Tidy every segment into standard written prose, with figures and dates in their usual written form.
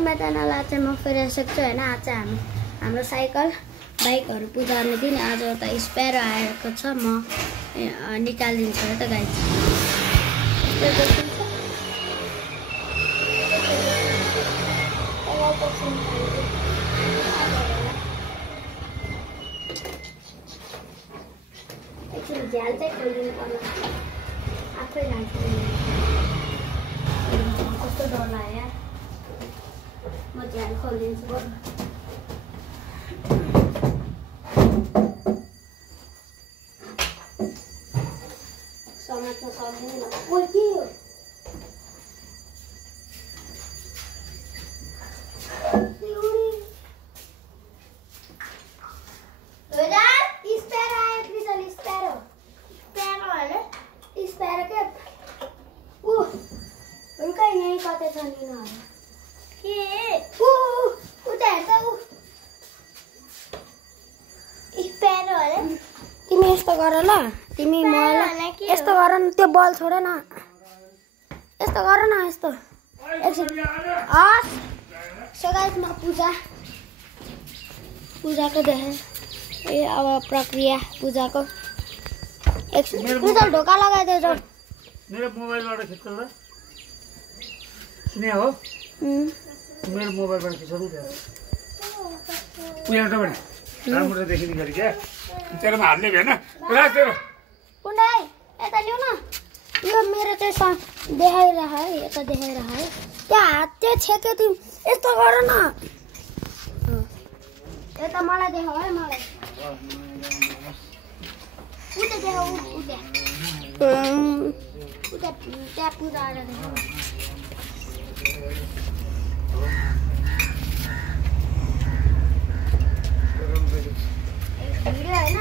मैदानलाई चाहिँ म फेरिसक्छु हैन। आज चाहिँ हाम्रो साइकल बाइकहरु पूजा गर्ने दिन। आज त स्पेयर आएको छ, म निकालिदिन्छु है त गाइस। एकछिन झ्याल चाहिँ खोलिदिनु पर्छ, आफै जान्छ। कस्तो डर लाग्यो यार, म झ्याल खोलिदिन्छु बरु। समात्न सक्दिनँ। ओइ के हो? तिमी यस्तो गर ल, तिमी मलाई यस्तो गर न, त्यो बल छोड न, यस्तो गर न, यस्तो एकछिन। सो गाइस, म पूजाको देखेँ। ए अब प्रक्रिया पूजाको। एकछिन कृष्ण ढोका लगाइदियो जो। मेरो मोबाइलबाट खिच्छ ल, स्नेह हो। मेरो मोबाइलबाट खिच्छ नि त्यो। उयाबाट पनि राम्रो देखिने गरी क्या। तेरोमा हाल्ने भएन पुरा तेरो। कुण्डाई यता ल्याउ न, यो मेरो चाहिँ देखाइरह है, यता देखाइरह है। त्यहाँ हात चाहिँ छेक्यो तिमी, यस्तो गर न। यता मलाई देखाऊ है, मलाई उता देखाऊ, उता त्यहाँ पूजा आएर देखाऊ। भिडियो हैन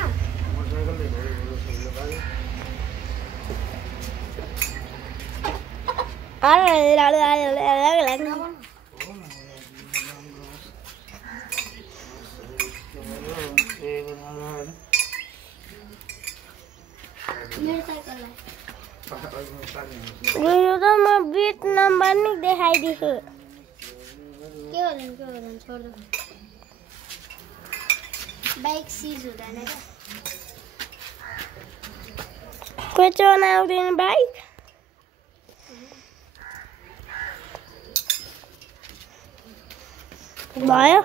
यो त म बिट नम्बर नि देखाइदिन्छु। के गर्दैन छोड दे। बाइक सिज हुँदैन क्या। कोही चलाउँदैन बाइक। भयो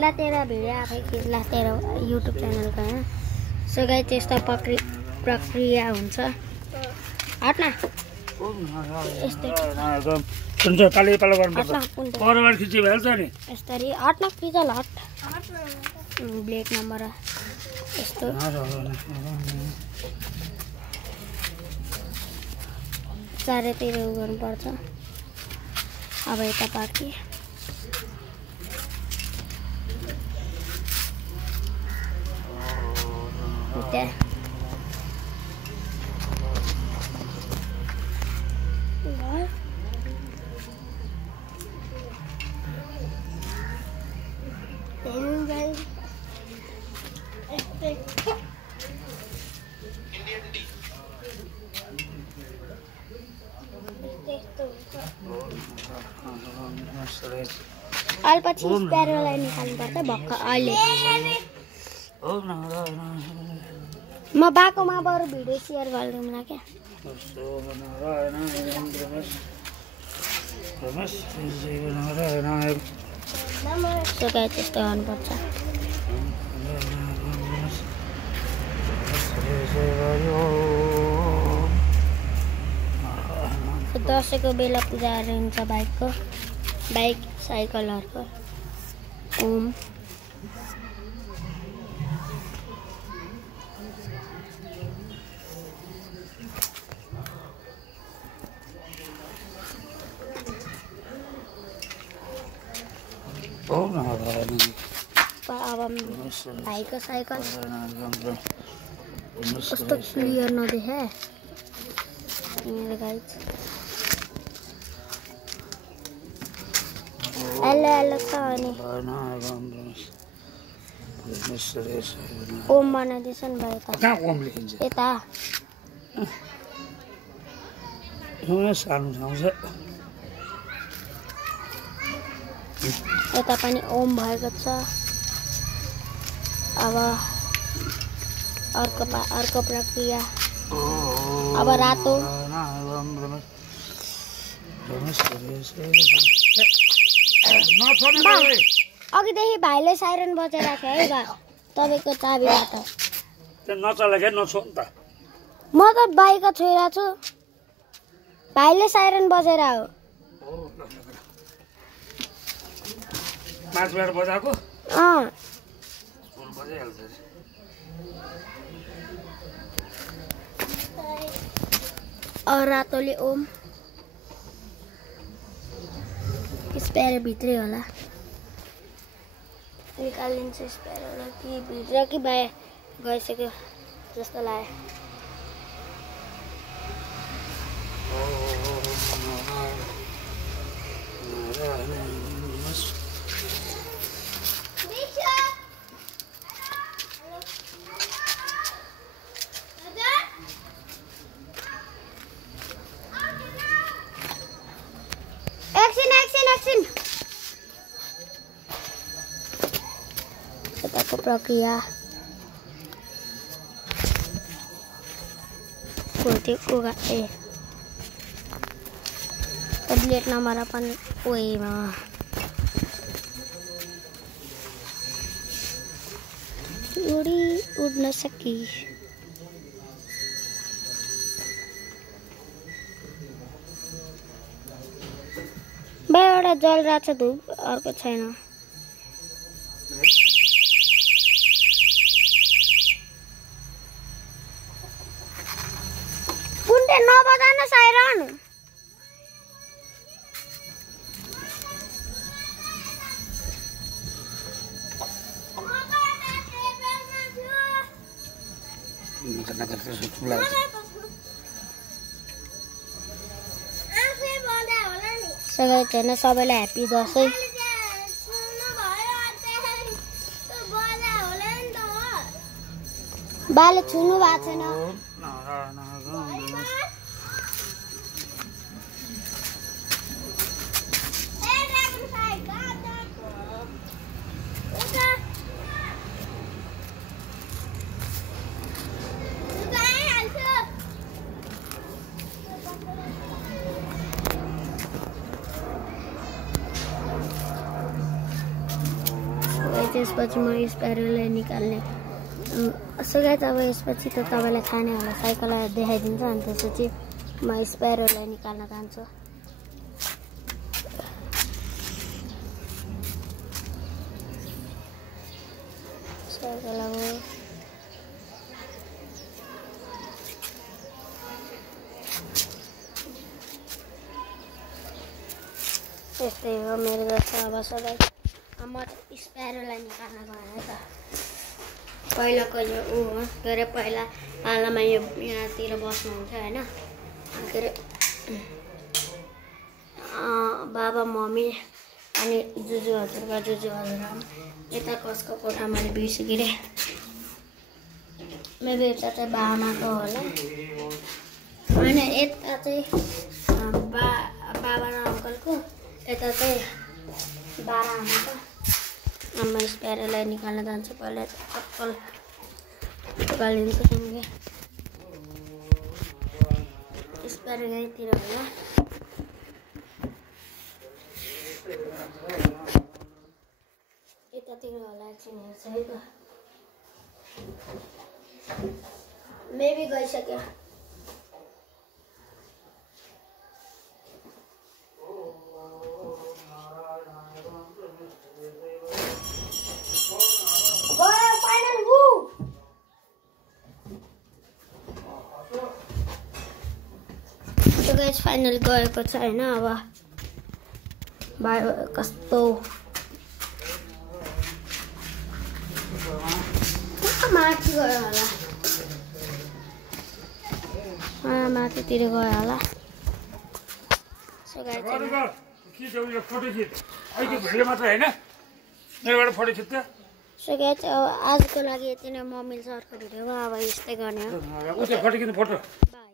ला तेरा भिडियो आफै खिच ला, तेरो युट्युब च्यानलको हैन। सो गाइस, त्यस्तो प्रक्रिया हुन्छ। हट न, यस्तै हुन्छ पालो पालो गर्नुपर्छ। परबाट खिची भइहाल्छ नि यस्तरी। हट न पिजल, हट। ब्लेड नम्बर यस्तो चारैतिर उ गर्नुपर्छ। अब यता पार्टी अल्पछि स्प्यारोलाई निकाल्नुपर्छ भक्क अहिले। म बाकोमा बरु भिडियो सेयर गरिदिउँला क्या। सो गाइस, त्यस्तो गर्नुपर्छ। दसैँको बेला पूजाहरू हुन्छ बाइक साइकलहरूको। ओम अब भाइको साइकल कस्तो क्लियर नदेखे। यहाँनिर गाइज हेलो हेलो छ अनि ओम बनाइदिएछ नि भाइ त कहाँ ओम लेखिन्छ यता सानो ठाउँ छ यता पनि ओम भएको छ अब अर्को प्रक्रिया अब रातो अघिदेखि भाइले साइरन बजाइराख्यो है बा तपाईँको चाबीबाट नचला क्या नछोड त म त बाइकको छोइरा छु भाइले साइरन बजाएर हो माथिबाट बजाएको अँ बजाइहाल्छ रातोले ओम स्पेयर भित्रै होला निकालिदिन्छु स्पेयरलाई कि भित्र कि बाहिर गइसक्यो जस्तो लाग्यो एकछिन यताको प्रक्रिया उगा ए ट्याब्लेट नम्बर पनि ओएमा उड्न सकी बा एउटा जलिरहेछ धुप अर्को छैन कुन्टे नबजान साइरन सबैलाई ह्याप्पी दसैँ बाले छुनु भएको छैन त्यसपछि म स्पेयरलाई निकाल्ने गाइस अब यसपछि त तपाईँलाई थाहा नै होला साइकललाई देखाइदिन्छ अनि त्यसपछि म स्पेयरलाई निकाल्न जान्छु साइकल अब यस्तै हो मेरो जस्तो अब सबै म स्पेयरलाई निकाल्न गएँ त पहिलाको यो ऊ हो के अरे पहिला पालामा यो यहाँतिर बस्नुहुन्थ्यो होइन के अरे बाबा मम्मी अनि जुजू हजुरबा जुजू हजुरआमा यता कसको कोठा मैले बिर्सिगिरेँ मेरो यता चाहिँ बाबाको होला होइन यता चाहिँ बाबा र अङ्कलको यता चाहिँ बाबा आमाको म स्पेयरलाई निकाल्न जान्छु पहिला चप्पल निकालिदिन्छु किनकि स्पेयर यहीँतिर होला यतातिर होला एकछिन हेर्छ है त मेबी गइसक्यो फाइनल गएको छ होइन अब भाइ कस्तो माथि गयो होला माथितिर गयो होला सो गाइस के छ उयो फोटो खिच अहिले भिडियो मात्र हैन मेरोबाट फोटो खिच्छ सो गाइस अब आजको लागि यति नै म मिल्छ अर्को भिडियोमा अब यस्तै गर्ने हो उता फोटो खिच्नु फोटो बाई